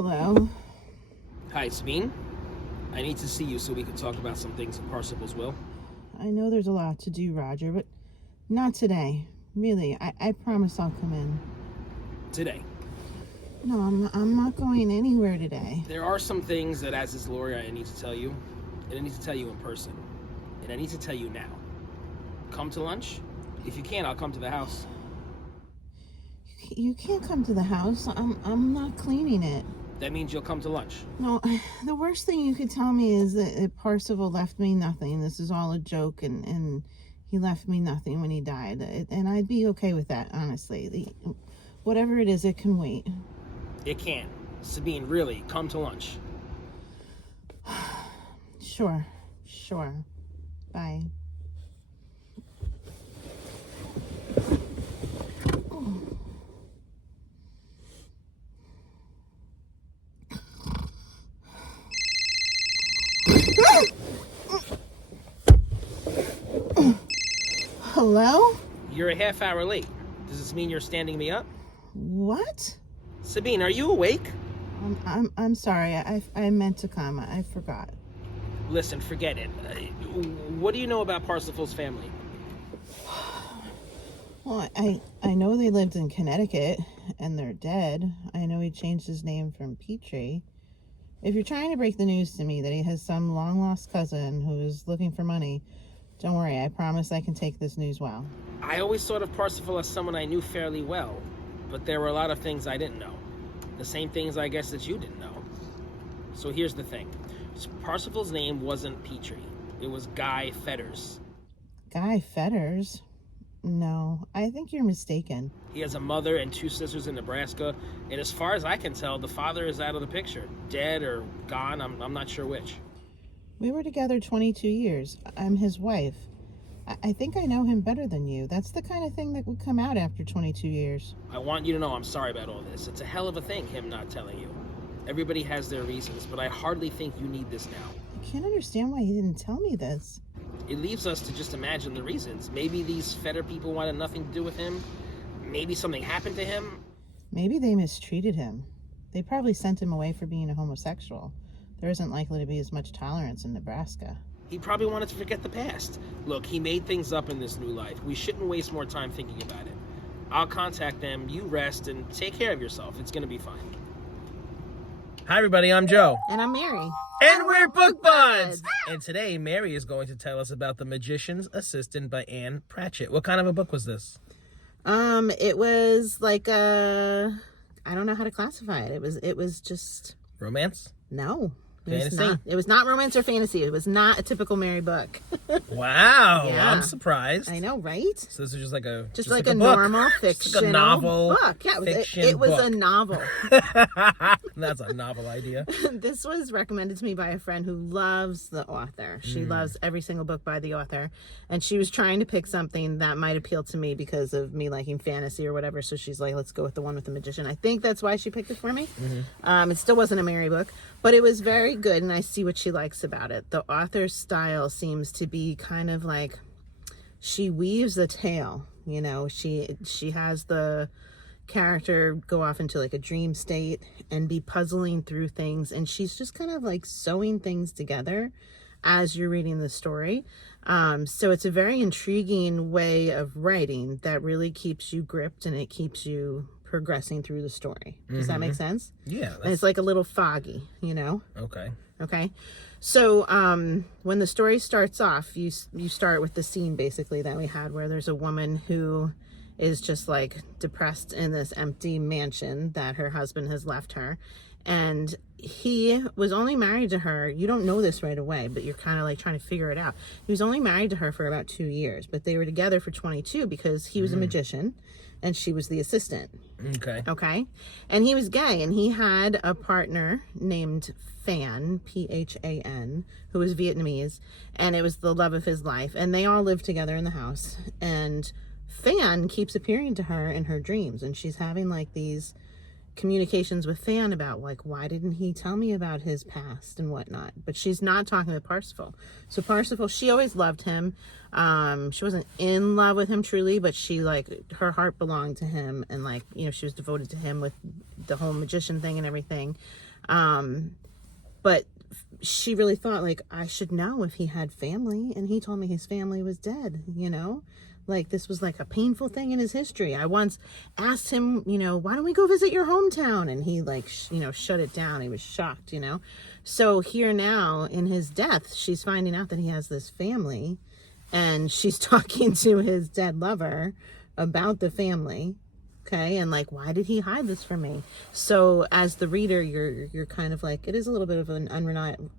Hello? Hi, Sabine. I need to see you so we can talk about some things in Parsifal's will. I know there's a lot to do, Roger, but not today. Really, I promise I'll come in. Today. No, I'm not going anywhere today. There are some things that, as his lawyer, I need to tell you. And I need to tell you in person. And I need to tell you now. Come to lunch? If you can, I'll come to the house. You can't come to the house. I'm not cleaning it. That means you'll come to lunch. No, the worst thing you could tell me is that Parsifal left me nothing. This is all a joke, and he left me nothing when he died. And I'd be okay with that, honestly. Whatever it is, it can wait. It can. Sabine, really, come to lunch. Sure. Bye. Hello? You're a half hour late. Does this mean you're standing me up? What? Sabine, are you awake? I'm sorry. I meant to come. I forgot. Listen, forget it. What do you know about Parsifal's family? Well, I know they lived in Connecticut, and they're dead. I know he changed his name from Petrie. If you're trying to break the news to me that he has some long-lost cousin who's looking for money, don't worry. I promise I can take this news well. I always thought of Parsifal as someone I knew fairly well, but there were a lot of things I didn't know. The same things, I guess, that you didn't know. So here's the thing. Parsifal's name wasn't Petrie. It was Guy Fetters. Guy Fetters? No, I think you're mistaken. He has a mother and two sisters in Nebraska, and as far as I can tell, the father is out of the picture. Dead or gone, I'm not sure which. We were together 22 years. I'm his wife. I think I know him better than you. That's the kind of thing that would come out after 22 years. I want you to know I'm sorry about all this. It's a hell of a thing, him not telling you. Everybody has their reasons, but I hardly think you need this now. I can't understand why he didn't tell me this. It leaves us to just imagine the reasons. Maybe these Fetter people wanted nothing to do with him. Maybe something happened to him. Maybe they mistreated him. They probably sent him away for being a homosexual. There isn't likely to be as much tolerance in Nebraska. He probably wanted to forget the past. Look, he made things up in this new life. We shouldn't waste more time thinking about it. I'll contact them, you rest, and take care of yourself. It's going to be fine. Hi, everybody. I'm Joe. And I'm Mary. And we're Book Buds! And today, Mary is going to tell us about The Magician's Assistant by Anne Patchett. What kind of a book was this? It was like I don't know how to classify it. It was just... Romance? No. Fantasy? It was not romance or fantasy. It was not a typical Mary book. Wow. Yeah. I'm surprised. I know, right? So this is just like a like a book. normal Just fictional like a novel book. Yeah, fiction it was book. a novel. That's a novel idea. This was recommended to me by a friend who loves the author. She loves every single book by the author. And she was trying to pick something that might appeal to me because of me liking fantasy or whatever. So she's like, let's go with the one with the magician. I think that's why she picked it for me. It still wasn't a Mary book, but it was very good. And I see what she likes about it. The author's style seems to be kind of like, she weaves a tale. You know, she has the character go off into like a dream state and be puzzling through things, and she's just kind of like sewing things together as you're reading the story. So it's a very intriguing way of writing that really keeps you gripped, and it keeps you progressing through the story. Does that make sense? Yeah. And it's like a little foggy, you know? Okay. So when the story starts off, you start with the scene basically that we had, where there's a woman who is just like depressed in this empty mansion that her husband has left her, and he was only married to her. You don't know this right away, but you're kind of like trying to figure it out. He was only married to her for about 2 years, but they were together for 22 because he was a magician and she was the assistant. Okay. And he was gay, and he had a partner named Phan, Phan, who was Vietnamese, and it was the love of his life. And they all lived together in the house. And Phan keeps appearing to her in her dreams, and she's having like these communications with Phan about like, why didn't he tell me about his past and whatnot. But she's not talking to Parsifal. So Parsifal, she always loved him. She wasn't in love with him truly, but she like, her heart belonged to him, and like, you know, she was devoted to him with the whole magician thing and everything. But she really thought, like, I should know if he had family, and he told me his family was dead, you know? Like, this was like a painful thing in his history. I once asked him, you know, why don't we go visit your hometown? And he, like, shut it down. He was shocked, you know? So here now, in his death, she's finding out that he has this family, and she's talking to his dead lover about the family. Okay, and like, why did he hide this from me? So as the reader, you're kind of like, it is a little bit of an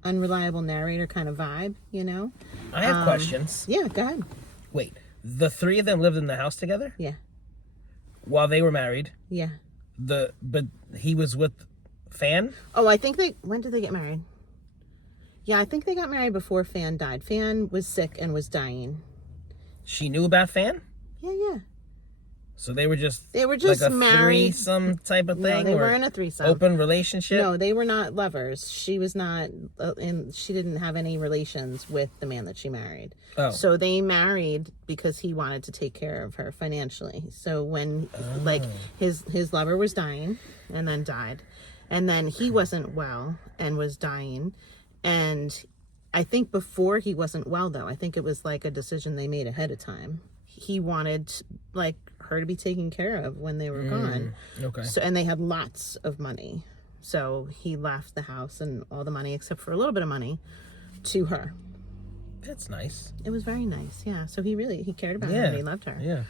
unreliable narrator kind of vibe, you know? I have questions. Yeah, go ahead. Wait, the three of them lived in the house together? Yeah. While they were married? Yeah. But he was with Fan? Oh, I think when did they get married? Yeah, I think they got married before Fan died. Fan was sick and was dying. She knew about Fan? Yeah. So they were just like a married, threesome type of thing? No, they were in a threesome. Open relationship? No, they were not lovers. She was not, and she didn't have any relations with the man that she married. Oh. So they married because he wanted to take care of her financially. So when, like, his lover was dying and then died, and then he wasn't well and was dying, and I think before he wasn't well, though, I think it was like a decision they made ahead of time. He wanted, like, her to be taken care of when they were gone. Okay. So, and they had lots of money. So he left the house and all the money, except for a little bit of money, to her. That's nice. It was very nice, yeah. So he cared about her and he loved her. Yeah.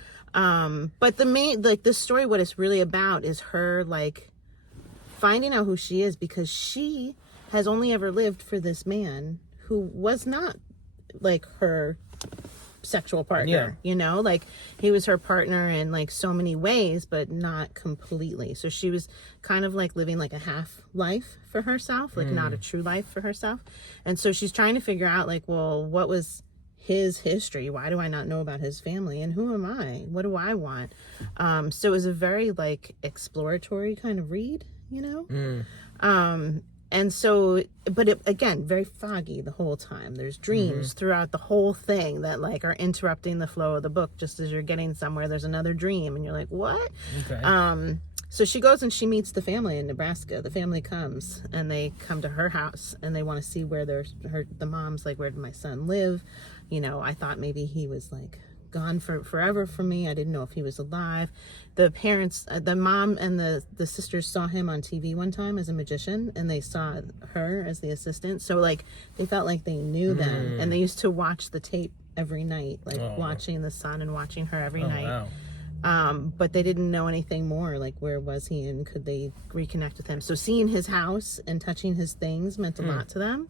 But the story, what it's really about is her, like, finding out who she is, because she has only ever lived for this man who was not, like, her sexual partner, you know, like, he was her partner in, like, so many ways, but not completely. So she was kind of like living like a half life for herself, like not a true life for herself. And so she's trying to figure out, like, well, what was his history? Why do I not know about his family? And who am I? What do I want? So it was a very, like, exploratory kind of read, you know? And so, but it, again, very foggy the whole time. There's dreams throughout the whole thing that, like, are interrupting the flow of the book. Just as you're getting somewhere, there's another dream, and you're like, what? Okay. So she goes and she meets the family in Nebraska. The family comes, and they come to her house, and they want to see where the mom's like, where did my son live? You know, I thought maybe he was, like, gone forever from me. I didn't know if he was alive. The parents, the mom and the sisters saw him on TV one time as a magician, and they saw her as the assistant. So, like, they felt like they knew them, and they used to watch the tape every night, like watching the son and watching her every night. Wow. But they didn't know anything more, like, where was he and could they reconnect with him. So seeing his house and touching his things meant a lot to them.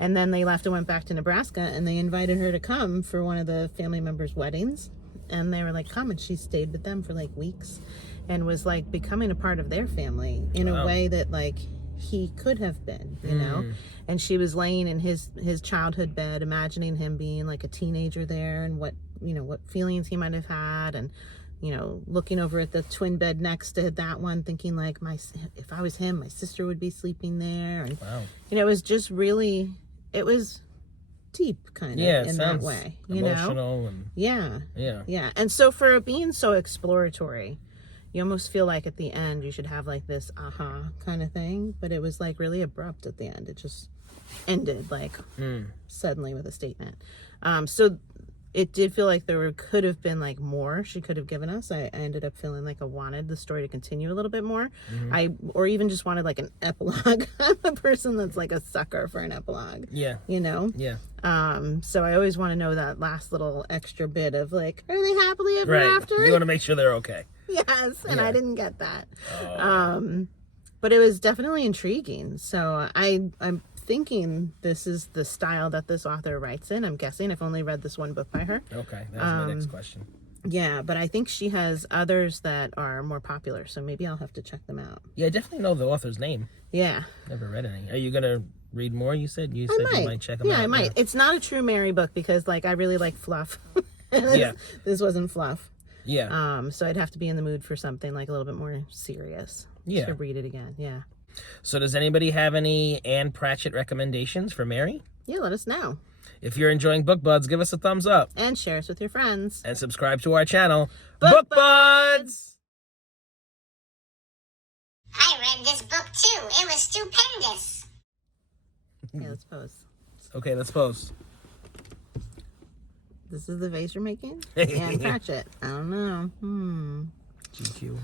And then they left and went back to Nebraska, and they invited her to come for one of the family members' weddings. And they were like, come. And she stayed with them for, like, weeks and was, like, becoming a part of their family in a way that, like, he could have been, you know? And she was laying in his childhood bed, imagining him being, like, a teenager there, and what feelings he might have had, and, you know, looking over at the twin bed next to that one, thinking, like, if I was him, my sister would be sleeping there. And, you know, it was just really... It was deep, kind of, in that way, you emotional know? And Yeah. And so for it being so exploratory, you almost feel like at the end you should have, like, this aha kind of thing, but it was, like, really abrupt at the end. It just ended, like, suddenly with a statement. So it did feel like there could have been, like, more she could have given us. I ended up feeling like I wanted the story to continue a little bit more. Or even just wanted, like, an epilogue. I'm a person that's, like, a sucker for an epilogue. Yeah. You know? Yeah. So I always want to know that last little extra bit of, like, are they happily ever after? You want to make sure they're okay. Yes, and I didn't get that. But it was definitely intriguing. So I'm thinking this is the style that this author writes in. I'm guessing. I've only read this one book by her. Okay, that's my next question. Yeah, but I think she has others that are more popular, so maybe I'll have to check them out. Yeah, I definitely know the author's name. Yeah. Never read any. Are you gonna read more? You said you might check them out. Yeah, I might. It's not a true Mary book because, like, I really like fluff. This wasn't fluff. Yeah. So I'd have to be in the mood for something, like, a little bit more serious. Yeah. To read it again. Yeah. So does anybody have any Ann Patchett recommendations for Mary? Yeah, let us know. If you're enjoying Book Buds, give us a thumbs up. And share us with your friends. And subscribe to our channel, Book Buds! Hi, read this book too. It was stupendous. Yeah, let's pose. Okay, let's pose. This is the vase you're making? And Patchett. I don't know. GQ.